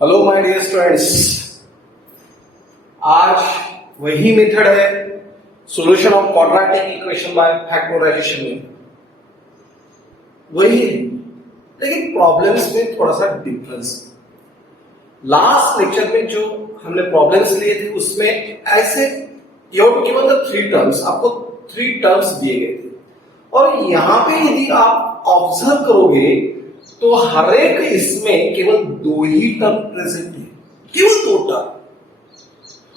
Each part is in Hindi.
हेलो माय डियर स्टूडेंट्स, आज वही मेथड है solution of quadratic equation by factorization में वही है, लेकिन प्रॉब्लम्स में थोड़ा सा डिफरेंस। लास्ट लेक्चर में जो हमने प्रॉब्लम्स लिए थे उसमें ऐसे you to given the three terms, आपको थ्री टर्म्स दिए गए थे और यहां पे यदि आप ऑब्जर्व करोगे तो हर एक इसमें केवल दो ही टर्म प्रेजेंट है, केवल दो टर्म,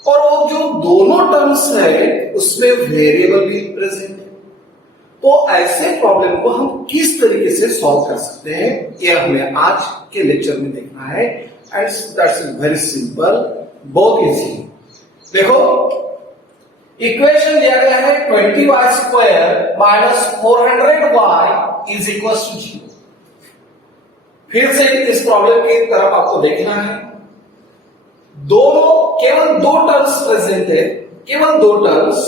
और वो जो दोनों टर्म्स है उसमें वेरिएबल भी प्रेजेंट है। तो ऐसे प्रॉब्लम को हम किस तरीके से सॉल्व कर सकते हैं यह हमें आज के लेक्चर में देखना है। एंड दैट्स वेरी सिंपल, बहुत इजी। देखो इक्वेशन दिया गया है 20y square minus 400y is equal to 0। फिर से इस प्रॉब्लम की तरफ आपको देखना है, दोनों केवल दो टर्म्स प्रेजेंट है, केवल दो टर्म्स,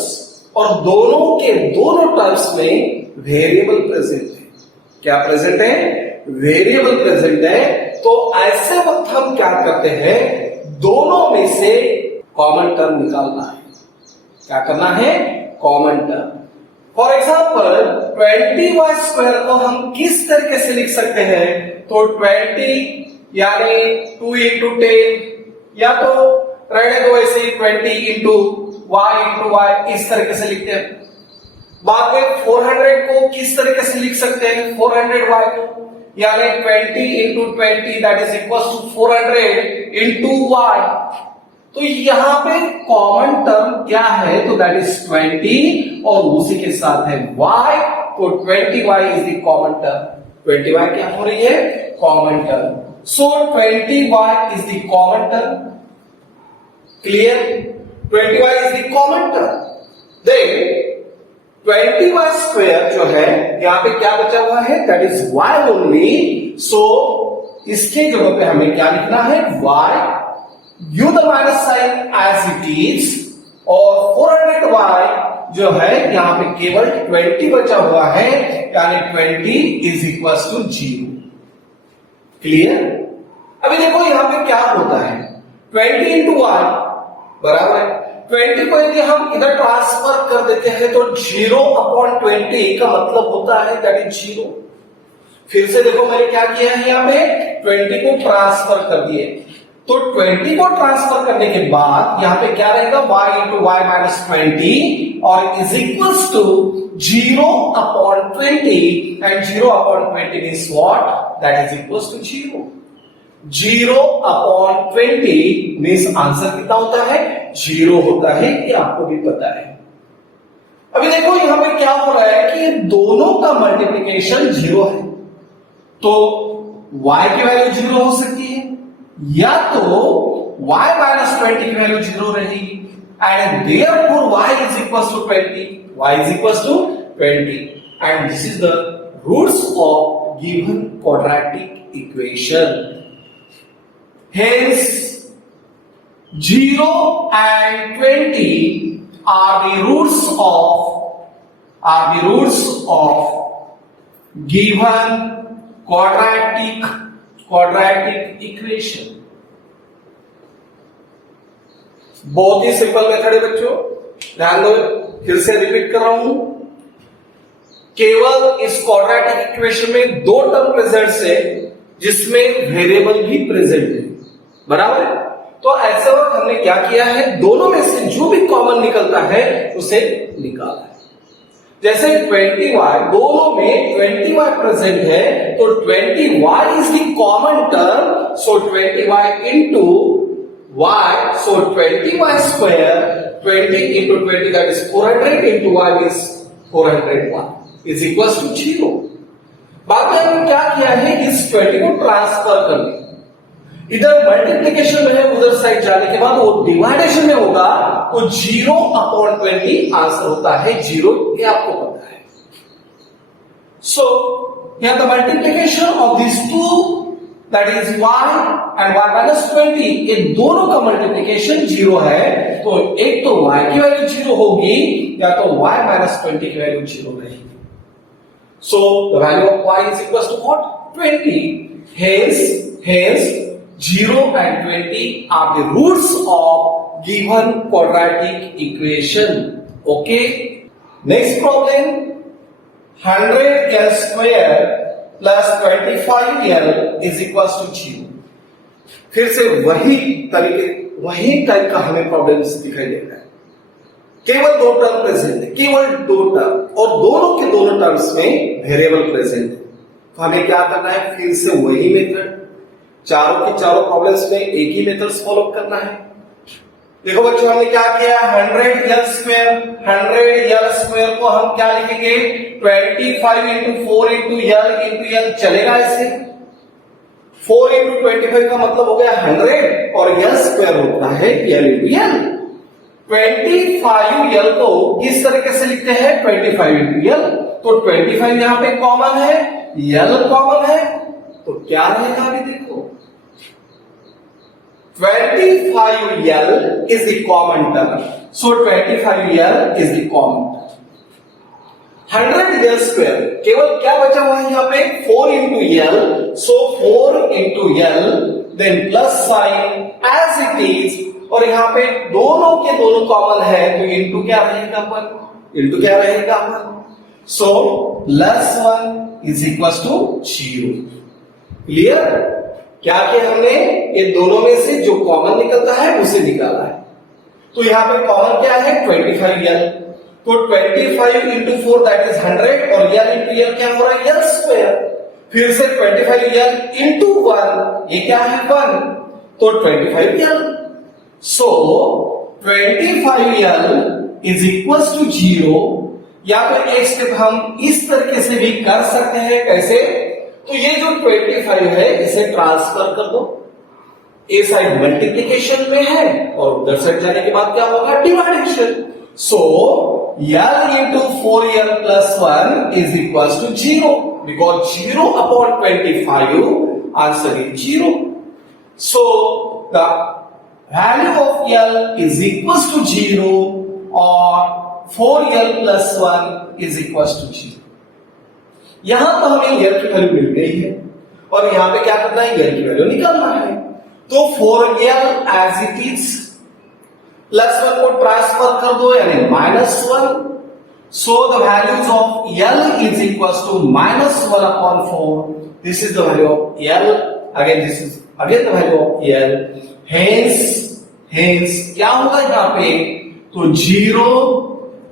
और दोनों के दोनों टर्म्स में वेरिएबल प्रेजेंट है। क्या प्रेजेंट है? वेरिएबल प्रेजेंट है। तो ऐसे वक्त हम क्या करते हैं, दोनों में से कॉमन टर्म निकालना है। क्या करना है? Common term. For example 20y square को हम किस तरीके से लिख सकते हैं? तो 20 यानी 2 इंटू 10, या तो रहने दो ऐसे 20 इंटू y इस तरीके से लिखते हैं। बाद में 400 को किस तरीके से लिख सकते हैं? 400y को यानी 20 into 20 that is equal to 400 into y। तो यहां पे कॉमन टर्म क्या है? तो दैट इज 20 और उसी के साथ है y, तो 20y is the common term. 20y क्या हो रही है? Common term. So 20y is the common term. Clear? 20y is the common term. Then 20y square जो है यहां पे क्या बचा हुआ है? That is y only. So इसके जगह पे हमें क्या लिखना है? y, you the minus sign as it is, और 400y जो है यहां पे केवल 20 बचा हुआ है, यानी 20 इज इक्वल टू 0। क्लियर? अभी देखो यहां पे क्या होता है, 20 इंटू y बराबर है 20 को यदि हम इधर ट्रांसफर कर देते हैं तो 0/20 का मतलब होता है दैट इज 0। फिर से देखो मैंने क्या किया है, यहां पे 20 को ट्रांसफर कर दिए, तो 20 को ट्रांसफर करने के बाद यहां पे क्या रहेगा? y इंटू y माइनस 20 और is equals to 0/20, and 0/20 means what? That is equals to 0। 0/20 means answer कितना होता है? 0 होता है, ये आपको भी पता है। अभी देखो यहां पे क्या हो रहा है कि दोनों का मल्टीप्लिकेशन 0 है, तो y की वैल्यू 0 हो सकती है, या तो y माइनस 20 की वैल्यू 0 रहेगी, and therefore y is equal to 20, y is equal to 20, and this is the roots of given quadratic equation. Hence 0 and 20 are the roots of given quadratic equation। बहुत ही सिंपल मेथड है बच्चों, ध्यान दो, फिर से रिपीट कर रहा हूं। केवल इस क्वाड्रेटिक इक्वेशन में दो टर्म प्रेजेंट है जिसमें वेरिएबल भी प्रेजेंट है, बराबर है। तो ऐसे वक्त हमने क्या किया है, दोनों में से जो भी कॉमन निकलता है उसे निकाला है। जैसे 20y, दोनों में 20y प्रेजेंट है, तो 20y is the common term, so 20y into y, so 20y square 20 into 20 that is 400 into y means 400y is equal to 0। बाद में हमने क्या किया है, इस 20 को ट्रांसफर कर दिया, इधर मल्टीप्लिकेशन में है, उधर साइड जाने के बाद वो डिवाइडेशन में होगा, तो 0/20 आंसर होता है 0, ये आपको पता है। सो यहाँ the multiplication of this two that is y and y minus 20, ये दोनों का मल्टीप्लिकेशन 0 है, तो एक तो y की वैल्यू 0 होगी, या तो y माइनस 20 की वैल्यू 0 रहेगी। So the value of y is equal to what? 20। Hence 0 and 20 are the roots of given quadratic equation. Okay. Next problem, 100l square plus 25l is equals to 0. फिर से वही टाइप का हमें प्रॉब्लम्स दिखाई दे रहा है। केवल दो टर्म प्रेजेंट है, केवल दो टर्म, और दोनों के दोनों टर्म्स में वेरिएबल प्रेजेंट है। तो हमें क्या करना है, फिर से वही मेथड, चारों के चारों प्रॉब्लम्स में एक ही मेथड फॉलो करना है। देखो बच्चों, हमने क्या किया, 100l स्क्वायर को हम क्या लिखेंगे, 25 इंटू 4 इंटू l चलेगा ऐसे। 4 इंटू 25 का मतलब हो गया 100 और l स्क्वायर होता है l इंटू l। 25l को किस तरीके से लिखते हैं, 25 इंटू l। तो 25 यहां पे कॉमन है, l कॉमन है, तो क्या रहेगा अभी देखो, 25l is the common term. So 25l is the common term. 100l square केवल क्या बचा हुआ है यहाँ पे, 4 into l. So 4 into l, then plus sign as it is, और यहाँ पे दोनों के दोनों कॉमन है, तो इंटू क्या रहेगा अपन, इंटू क्या रहेगा अपन, so plus 1 is equals to 0. Clear? क्या किया हमने, ये दोनों में से जो कॉमन निकलता है उसे निकाला है। तो यहां पे कॉमन क्या है, 25l। तो 25 इंटू 4 दैट इज 100, और l इंटू l क्या हो रहा है, l स्क्वायर। फिर से 25l इंटू 1, ये क्या है 1, तो 25l। So 25l is equal to 0। या तो एक स्टेप हम इस तरीके से भी कर सकते हैं, कैसे, तो ये जो 25 है इसे ट्रांसफर कर दो, ए साइड मल्टीप्लिकेशन में है और उधर साइड जाने के बाद क्या होगा, division. So l into 4l plus 1 is equal to 0, because 0 upon 25 answer is 0। So the value of l is equal to 0 और 4l plus 1 is equal to 0। यहां तो हमें l की वैल्यू मिल गई है और यहां पे क्या करना है, l की वैल्यू निकालना है। तो 4l as it is, plus 1 को ट्रांसफर कर दो यानी -1। So the values of l is equal to -1 upon 4। This is the value of l, again this is again the value of l। Hence क्या होगा यहां पे, तो 0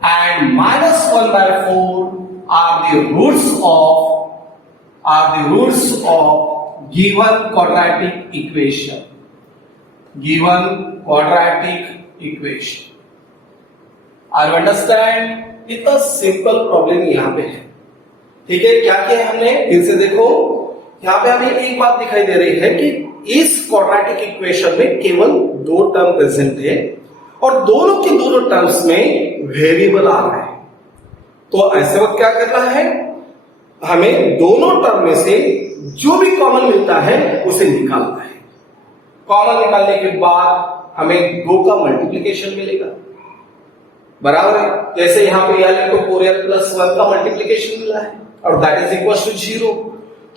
and -1/4 are the roots of given quadratic equation. Given quadratic equation. Are you understand? इतना सिंपल प्रॉब्लम यहां पे है। ठीक है, क्या किया हमने, फिर से देखो, यहां पे हमें एक बात दिखाई दे रही है कि इस क्वाड्रेटिक इक्वेशन में केवल दो टर्म प्रेजेंट है और दोनों के दोनों टर्म्स में वेरिएबल आ रहा है। तो ऐसे वक्त क्या करना है, हमें दोनों टर्म में से जो भी कॉमन मिलता है उसे निकालना है। कॉमन निकालने के बाद हमें 2 का मल्टीप्लिकेशन मिलेगा, बराबर है। जैसे यहां पे l इंटू 4l प्लस 1 का मल्टीप्लिकेशन मिला है और दैट इज इक्वल टू 0।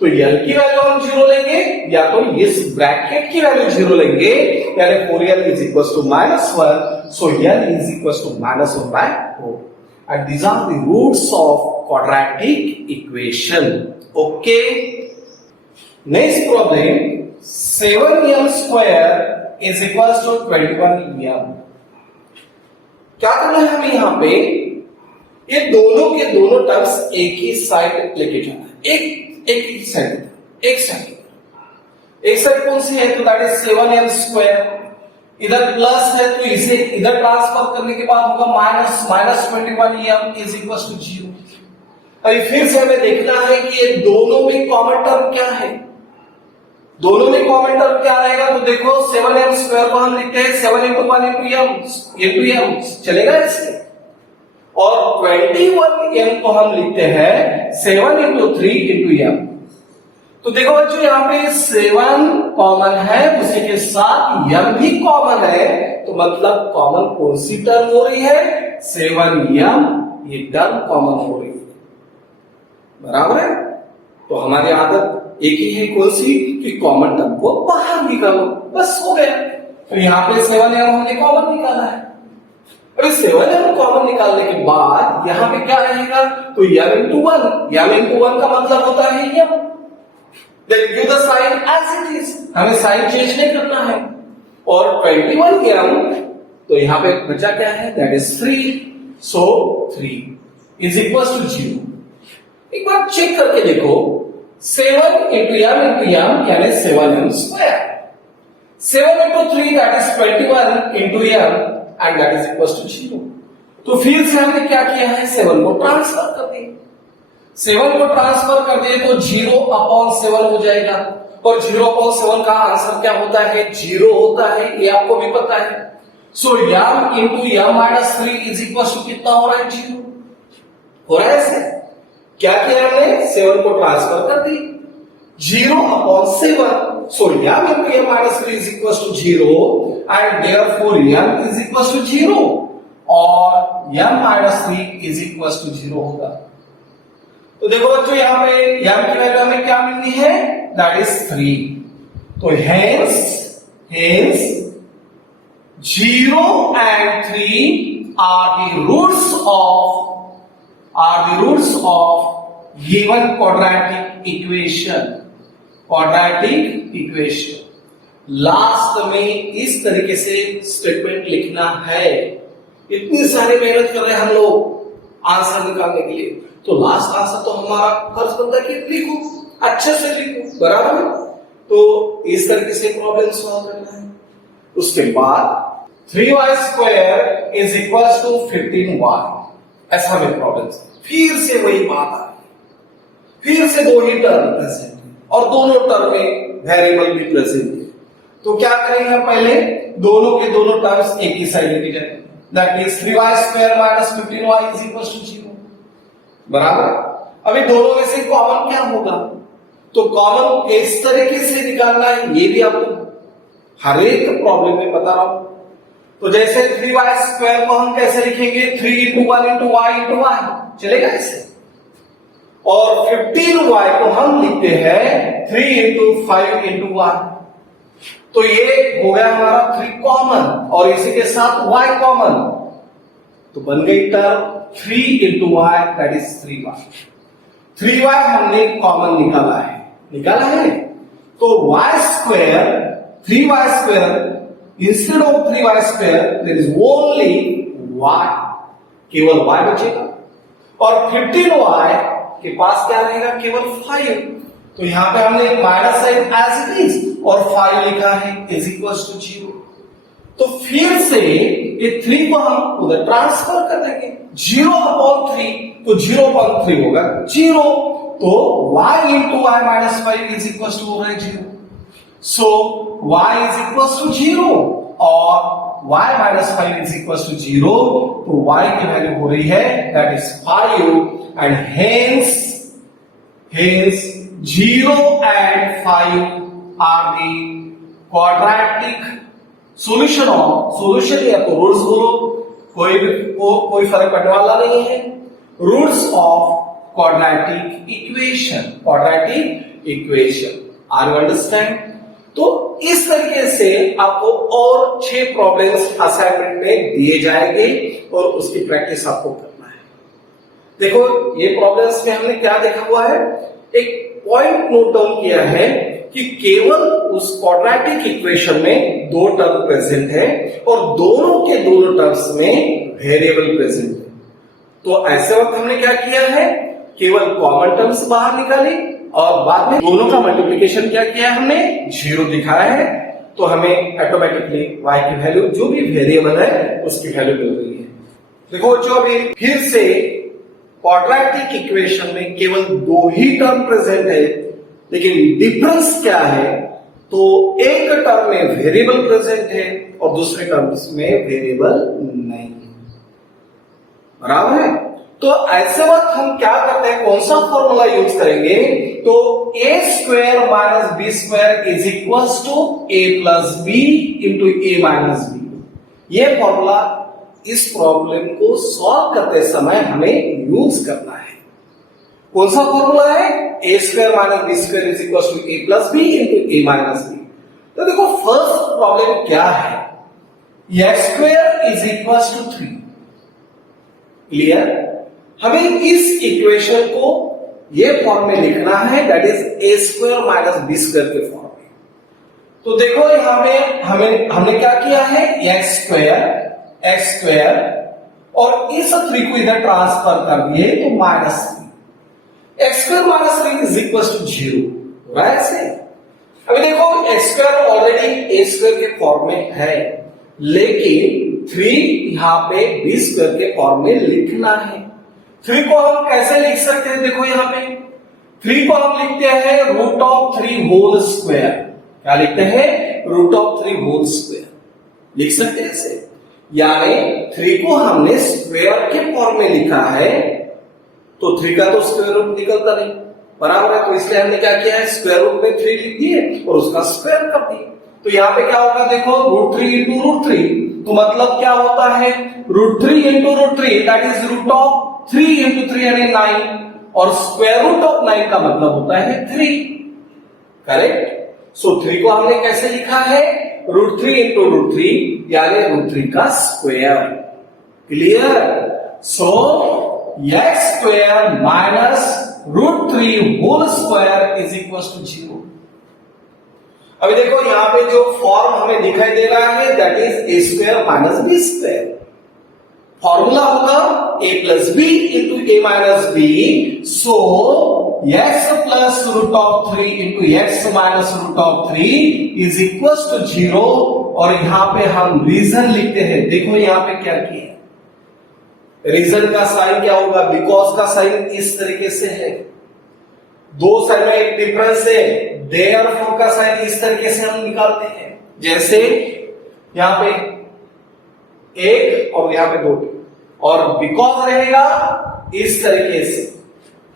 तो l की वैल्यू हम 0 लेंगे या तो इस ब्रैकेट की वैल्यू 0 लेंगे, यानी 4l is equal to -1, so l is equal to -1/4। And these are the roots of quadratic equation. Okay. Next problem, 7m square is equal to 21m. क्या करना है हमें यहां पे, ये दोनों के दोनों टर्म्स एक ही साइड लेके जाना है, एक साइड कौन सी है, तो दैट इज 7m स्क्वायर। इधर प्लस है तो इसे इधर ट्रांसफर करने के बाद होगा -21m इज इक्वल टू 0। अभी फिर से हमें देखना है कि ये दोनों में कॉमन टर्म क्या है, दोनों में कॉमन टर्म क्या रहेगा। तो देखो 7m स्क्वायर को हम लिखते हैं 7 इंटू 1 इंटू m चलेगा इससे, और 21m को हम लिखते हैं 7 इंटू 3 इंटू m। तो देखो बच्चों, यहाँ पे 7 कॉमन है, उसी के साथ m भी कॉमन है, तो मतलब कॉमन कौन सी टर्म हो रही है, 7m, ये टर्म कॉमन हो रही है, बराबर है। तो हमारी आदत एक ही है कौन सी कि कॉमन टर्म को बाहर निकालो, बस हो गया। तो यहाँ पे 7m हमने कॉमन निकाला है। अभी 7m कॉमन निकालने के बाद यहाँ पे क्या रहेगा, तो m into 1, m into 1 का मतलब होता है m। Then give the sign as it is, हमें साइन चेंज नहीं करना है। और 21m तो यहाँ पे बचा क्या है, that is 3, so 3 is equal to 0। एक बार चेक करके देखो, 7 into m यानी 7m square, 7 into 3 that is 21 into m and that is equal to 0। तो फिर से हमने क्या किया है, 7 को ट्रांसफर कर दिए। 7 को ट्रांसफर कर दिए तो 0/7 हो जाएगा, और 0/7 का आंसर क्या होता है, 0 होता है, ये आपको भी पता है। So m into m minus 3 is equal to कितना हो रहा है, 0 हो रहा है। ऐसे क्या किया हमने, 7 को ट्रांसफर कर दी, 0/7, so m into m minus 3 is equals to 0 and therefore m is equals to 0 और m minus 3 is equals to 0 होगा। तो देखो बच्चों यहाँ पे m की वैल्यू हमें क्या मिलनी है, that is 3। तो hence 0 and 3 are the roots of given quadratic equation। Last में इस तरीके से स्टेटमेंट लिखना है। इतनी सारी मेहनत कर रहे हैं हम लोग आंसर निकालने के लिए, तो लास्ट आंसर तो हमारा फर्ज बनता है कि लिखो, अच्छे से लिखो, बराबर है। तो इस तरीके से प्रॉब्लम सॉल्व करना है। उसके बाद 3y square is equal to 15y, ऐसा में प्रॉब्लम। फिर से वही बात आ रही, फिर से दो ही टर्म प्रेजेंट और दोनों टर्म में वेरिएबल भी प्रेजेंट है। तो क्या करेंगे, पहले दोनों के दोनों टर्म्स एक ही साइड लेके जाएंगे, that is 3y square minus 15y is equal to 0, बराबर। अभी दोनों में से कॉमन क्या होगा, तो कॉमन किस तरीके से निकालना है ये भी आपको हर एक प्रॉब्लम में बता रहा हूं। तो जैसे 3y स्क्वायर को हम कैसे लिखेंगे, 3 into 1 into y into y, चलेगा इससे। और 15y को हम लिखते हैं 3 into 5 into 1। तो ये हो गया हमारा 3 कॉमन और इसी के साथ y कॉमन, तो बन गई term 3 into y that is 3y। 3y हमने कॉमन निकाला है, तो y square 3y square instead of 3y square there is only y, केवल y बचेगा। और 15y के पास क्या रहेगा, केवल 5। तो यहां पे हमने minus sign as it is और 5 लिखा है इज इक्वल टू 0। तो फिर से ये 3 को हम उधर ट्रांसफर कर देंगे, 0/3 तो 0/3 होगा 0, तो y into y minus 5 is equal to हो रहा है 0। So y is equal to 0 और y minus 5 is equal to 0, तो y की वैल्यू हो रही है that is 5 and hence 0 and 5 are the quadratic solution या तो रूट्स बोलो, कोई फर्क पड़ने वाला नहीं है, roots of quadratic equation. Are you understand? तो इस तरीके से आपको और 6 प्रॉब्लम्स असाइनमेंट में दिए जाएंगे और उसकी प्रैक्टिस आपको करना है। देखो ये प्रॉब्लम्स में हमने क्या देखा हुआ है, एक पॉइंट नोट डाउन किया है कि केवल उस क्वाड्रेटिक इक्वेशन में 2 टर्म प्रेजेंट है और दोनों के दोनों टर्म्स में वेरिएबल प्रेजेंट है। तो ऐसे वक्त हमने क्या किया है, केवल कॉमन टर्म्स बाहर निकाली और बाद में दोनों का मल्टीप्लिकेशन क्या किया है, हमने 0 दिखाया है। तो हमें ऑटोमेटिकली y की वैल्यू जो भी वेरिएबल है उसकी वैल्यू मिल रही है। देखो जो अभी फिर से क्वाड्रेटिक इक्वेशन में केवल 2 ही टर्म प्रेजेंट है, लेकिन डिफरेंस क्या है, तो एक टर्म में वेरिएबल प्रेजेंट है और दूसरे टर्म्स में वेरिएबल नहीं है, बराबर है। तो ऐसे वक्त हम क्या करते हैं, कौन सा फॉर्मूला यूज करेंगे, तो a square minus B square is equal to a plus B into A minus B. ये फॉर्मूला इस प्रॉब्लम को सॉल्व करते समय हमें यूज करना है। कौन सा फॉर्मूला है? A square minus B square is equal to A plus B into A minus B. तो देखो फर्स्ट प्रॉब्लम क्या है, X square is equal to 3। Clear? हमें इस इक्वेशन को ये फॉर्म में लिखना है, that is A square minus B square के फॉर्म में। तो देखो यहां पे हमने क्या किया है, एक्स स्क्वायर और इस 3 को इधर ट्रांसफर कर दिए तो minus 3। X square minus 3 is equal to 0। वैसे अभी देखो X square already A square के फॉर्म में है, लेकिन 3 यहां पे बी स्क्वायर के फॉर्म में लिखना है। 3 को हम कैसे लिख सकते हैं? देखो यहां पे 3 को हम लिखते हैं रूट ऑफ 3 होल स्क्वायर। क्या लिखते हैं? रूट ऑफ 3 होल स्क्वायर लिख सकते हैं इसे। यानी 3 को हमने स्क्वायर के फॉर्म में लिखा है, तो 3 का तो स्क्वायर रूट निकलता नहीं, बराबर है। तो इसलिए हमने क्या किया है, स्क्वायर रूट में 3 लिख दिए और उसका स्क्वायर कर दिए। तो यहां पे क्या होगा, देखो रूट 3 इंटू रूट 3, तो मतलब क्या होता है, root 3 into root 3 that is root of 3 into 3 यानी 9, और स्क्वायर रूट ऑफ 9 का मतलब होता है 3। करेक्ट? सो 3 को हमने कैसे लिखा है, रूट 3 इंटू रूट 3 यानी रूट 3 का square. Clear? So X square minus root 3 whole square is equal to 0। अभी देखो यहां पे जो फॉर्म हमें दिखाई दे रहा है, that is A square minus B square. Formula होगा a plus B into A minus B. So X plus root of 3 into X minus root of 3 is equal to 0। और यहां पे हम रीजन लिखते हैं। देखो यहां पे क्या किया, रीजन का साइन क्या होगा, बिकॉज का साइन इस तरीके से है, दो साइन में एक डिफरेंस है, देयरफॉर का साइन इस तरीके से हम निकालते हैं। जैसे यहां पे 1 और यहां पे 2, और बिकॉज रहेगा इस तरीके से।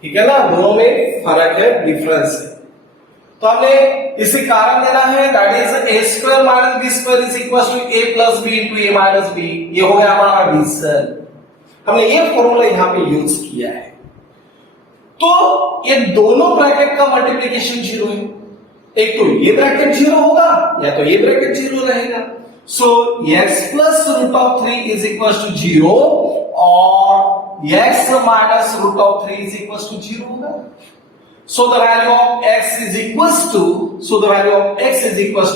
ठीक है ना, दोनों में फर्क है, डिफरेंस है। तो हमने इसे कारण देना है, that is A square minus B square is equal to A plus B into A minus B. ये हो गया हमारा रीजन। हमने ये फॉर्मूला यहां पे यूज किया है। तो ये दोनों ब्रैकेट का मल्टीप्लिकेशन 0 है। एक तो ये ब्रैकेट 0 होगा या तो ये ब्रैकेट 0 रहेगा। So x plus root of 3 is equal to 0 और x minus root of 3 is equal to 0 होगा। So the value of x is equals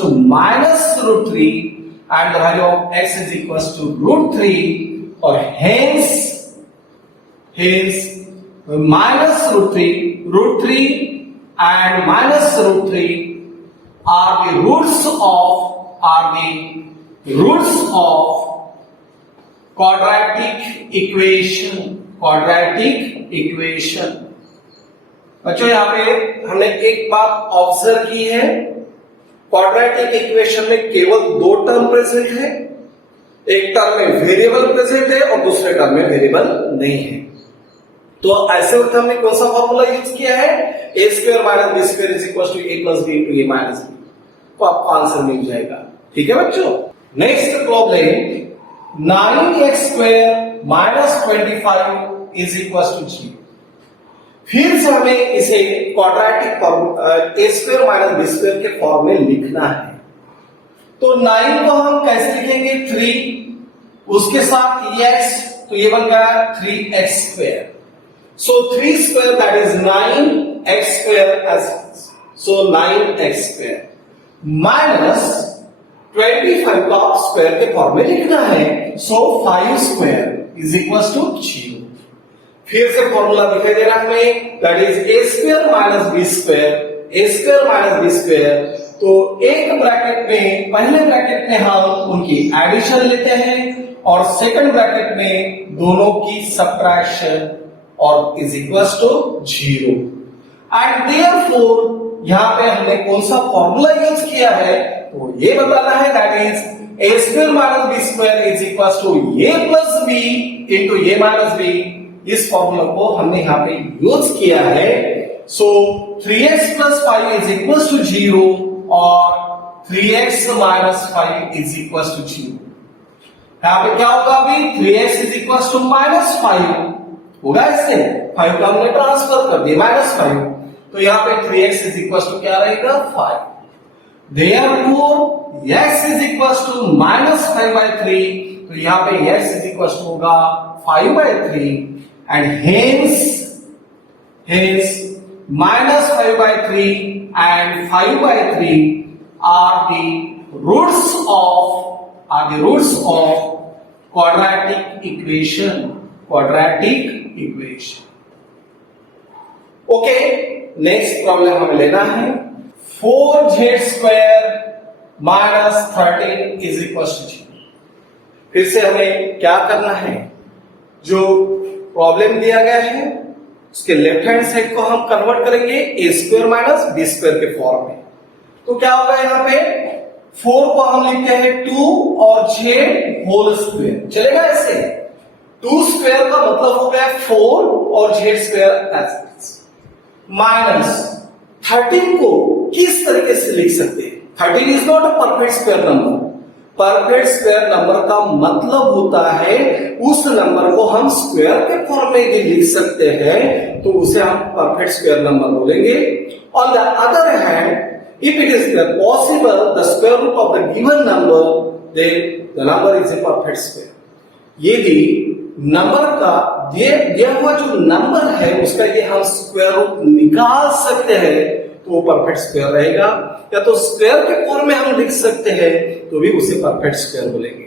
to minus root 3 and the value of x is equals to root 3 और hence minus root 3 and minus root 3 are the roots of quadratic equation। बच्चों यहां पे हमने एक बात ऑब्जर्व की है, क्वाड्रेटिक इक्वेशन में केवल 2 टर्म प्रेजेंट है। एक टर्म में वेरिएबल प्रेजेंट है और दूसरे टर्म में वेरिएबल नहीं है। तो ऐसे वक्त हमने कौन सा फॉर्मूला यूज किया है, A square minus B square is equal to A plus B into A minus B. तो आपको आंसर मिल जाएगा। ठीक है बच्चों, next problem, 9x square minus 25 is equal to 0। फिर से हमें इसे quadratic form A square minus B square के फॉर्म में लिखना है। तो 9 को हम कैसे लिखेंगे, 3 उसके साथ x, तो ये बन गया 3x square. So 3 square that is 9x square, so 9x square minus 25 का स्क्वायर के फॉर्म में लिखना है। सो 5 स्क्वायर इज इक्वल टू 0। फिर से फॉर्मूला दिखाई दे रहा है हमें, that is A square minus B square, A square minus B square. तो एक ब्रैकेट में, पहले ब्रैकेट में हम उनकी एडिशन लेते हैं और सेकंड ब्रैकेट में दोनों की सब्ट्रैक्शन और is equal to 0। And therefore यहां पे हमने कौन सा फॉर्मूला यूज किया है, तो ये बताना है, that is A square minus B square is equal to A plus B into A minus B. इस फॉर्मूला को हमने यहां पे यूज किया है। So 3x plus 5 is equal to 0 और 3x minus 5 is equal to 0। यहां पे क्या होगा, अभी 3x is equal to minus 5 होगा इससे 5 का हमने ट्रांसफर कर दिया -5, तो यहाँ पे 3x इज इक्वल टू क्या रहेगा 5। Therefore x is equal to -5/3, तो यहाँ पे x इज इक्वल टू होगा 5/3 and hence -5/3 and 5/3 are the roots of quadratic equation. Okay, next problem हमें लेना है 4z² - 13 इज इक्वल टू 0। फिर से हमें क्या करना है, जो प्रॉब्लम दिया गया है उसके लेफ्ट हैंड साइड को हम कन्वर्ट करेंगे a² - b² के फॉर्म में। तो क्या होगा, यहाँ पे 4 को हम लिखते हैं 2 और z होल स्क्वायर, चलेगा ऐसे। 2 स्क्वायर का मतलब हो गया 4 और z स्क्वायर माइनस 13 को किस तरीके से लिख सकते हैं? 13 is not a perfect square number. Perfect square number का मतलब होता है उस नंबर को हम स्क्वायर के फॉर्म में भी लिख सकते हैं, तो उसे हम परफेक्ट स्क्वायर नंबर बोलेंगे। On the other hand, if it is possible the square root of the given number, then the number is a perfect square. यदि नंबर का दिया हुआ जो नंबर है उसका ये हम स्क्वायर रूट निकाल सकते हैं तो वो परफेक्ट स्क्वायर रहेगा, या तो स्क्वायर के फॉर्म में हम लिख सकते हैं तो भी उसे परफेक्ट स्क्वायर बोलेंगे।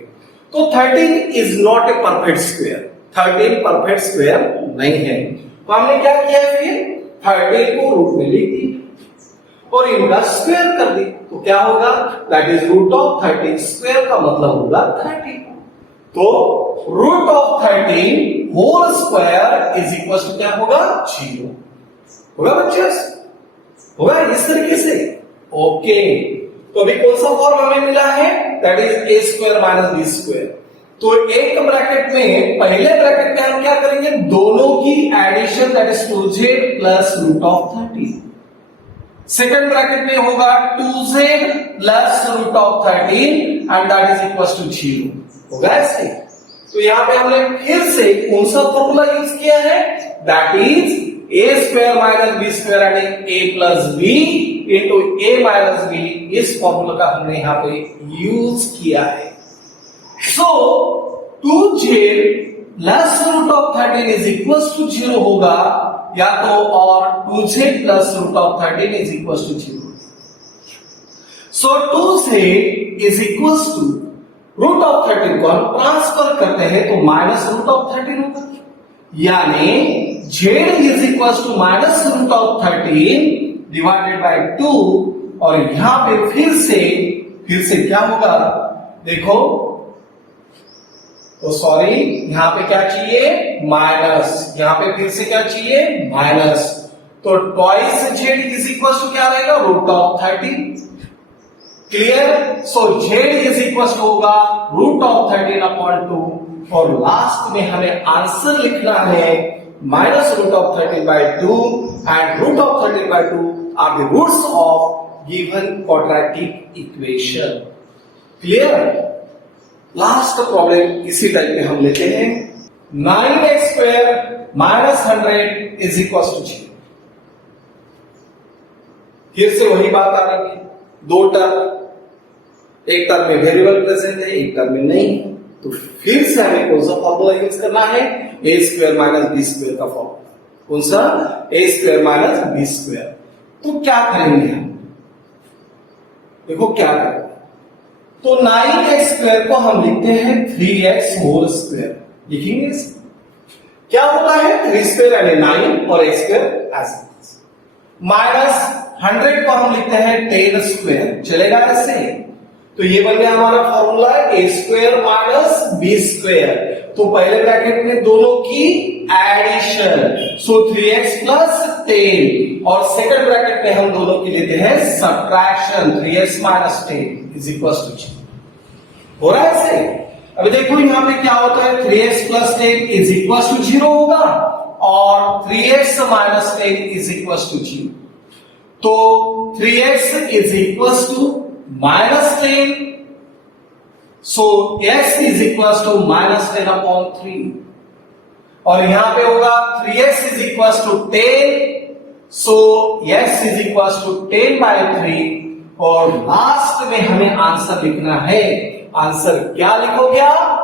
तो 13 is not a perfect square, 13 perfect square नहीं है। तो हमने क्या किया है, फिर 13 को रूट में लिख दी और इनका स्क्वायर कर दी, तो क्या होगा, that is root of 13। Square का मतलब होगा 30, तो root of 13 whole square is equal to क्या होगा 0 होगा बच्चे, होगा इस तरीके से। ओके, तो अभी कौन सा फॉर्म हमें मिला है, दैट इज a² - b²। तो एक ब्रैकेट में, पहले ब्रैकेट में हम क्या करेंगे, दोनों की addition, that is 2z plus root of 13। Second bracket में होगा 2z plus root of 13 and that is equal to 0 होगा ऐसे। तो यहां पे हमने फिर से कौन सा फॉर्मूला यूज किया है, that is a² - b² and a plus b into a minus b। इस फॉर्मूला का हमने यहां पे यूज किया है। So 2z plus root of 13 is equal to 0 होगा, या तो और 2z plus root of 13 is equal to 0। So 2z is equal to root of 13 को हम ट्रांसफर करते हैं तो माइनस रूट ऑफ 13 होगा, यानी z is equal to minus root of 13 divided by 2। और यहां पे फिर से क्या होगा, देखो, तो सॉरी, यहां पे क्या चाहिए माइनस, यहां पे फिर से क्या चाहिए माइनस, तो twice z is equal to क्या रहेगा, root of 13। Clear? So z is equal to होगा रूट ऑफ 13/2, और लास्ट में हमें आंसर लिखना है minus root of 13/2 and root of 13/2 are the roots of given quadratic equation. Clear? Last problem इसी टाइप में हम लेते हैं 9x² - 100 इज इक्वल टू 0। फिर से वही बात आ रही है, दो टर्म, एक टर्म में वेरिएबल प्रेजेंट है, एक टर्म में नहीं, तो फिर से हमें कौन सा फॉर्मूला यूज करना है, a² - b² का फॉर्मूला। कौन सा, a² - b²। तो क्या करेंगे हम, देखो क्या करेंगे, तो 9x² को हम लिखते हैं 3x होल स्क्वायर, लिखेंगे क्या होता है 3² यानी 9 और x² ऐसे, माइनस 100 को हम लिखते हैं 10², चलेगा ऐसे। तो ये बन गया हमारा फॉर्मूला a² - b²। तो पहले ब्रैकेट में दोनों की एडिशन, सो 3x प्लस 10, और सेकंड ब्रैकेट में हम दोनों की लेते हैं subtraction, 3x minus 10 is equal to 0। हो रहा है ऐसे। अभी देखो यहां पे क्या होता है, 3x plus 10 is equal to 0 होगा, और 3x minus 10 is equal to 0। तो 3x is equal to minus 10, so x is equal to -10/3। और यहां पे होगा 3s is equal to 10, so s is equal to 10/3 और लास्ट में हमें आंसर लिखना है। आंसर क्या लिखोगे आप?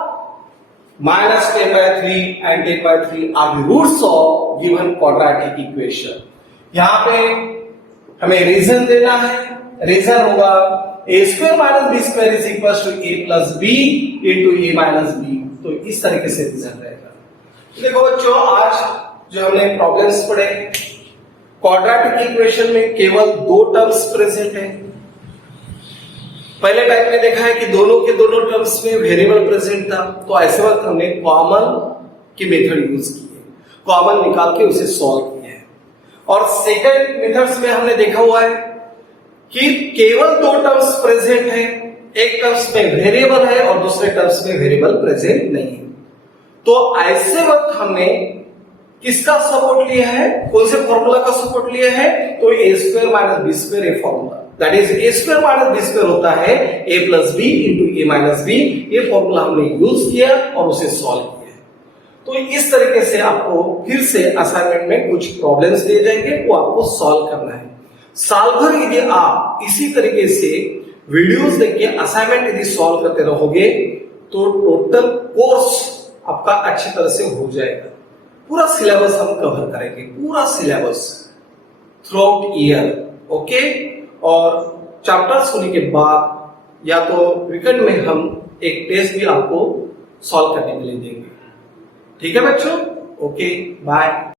-10/3 and 10/3 are the roots of given quadratic equation। यहां पे हमें रीजन देना है। रीजन होगा a² - b² is equal to a plus b into a minus b। तो इस तरीके से रीजन रहेगा। देखो बच्चों, आज जो हमने प्रॉब्लम्स पढ़े, क्वाड्रेटिक इक्वेशन में केवल 2 टर्म्स प्रेजेंट है। पहले टाइप में देखा है कि दोनों के दोनों टर्म्स में वेरिएबल प्रेजेंट था, तो ऐसे वक्त हमने कॉमन की मेथड यूज की है, कॉमन निकाल के उसे सॉल्व किया है। और सेकंड मेथड्स में हमने देखा हुआ है कि केवल 2 टर्म्स प्रेजेंट है, एक टर्म्स में वेरिएबल है और दूसरे टर्म्स में वेरिएबल प्रेजेंट नहीं है। तो ऐसे वक्त हमने किसका सपोर्ट लिया है? कौन से फॉर्मूला का सपोर्ट लिया है? तो a² - b² a formula, that is a² - b² होता है a plus B into a minus B. ये फॉर्मूला हमने यूज किया और उसे सॉल्व किया। तो इस तरीके से आपको फिर से असाइनमेंट में कुछ प्रॉब्लम्स दिए जाएंगे, वो आपको सॉल्व करना है। साल भर यदि आप इसी तरीके से वीडियोस देख के असाइनमेंट यदि सॉल्व करते रहोगे तो टोटल कोर्स आपका अच्छी तरह से हो जाएगा। पूरा सिलेबस हम कवर करेंगे, पूरा syllabus through out year. Okay, और चैप्टर्स होने के बाद या तो वीकेंड में हम एक टेस्ट भी आपको सॉल्व करने के लिए देंगे। ठीक है बच्चों? Okay, bye.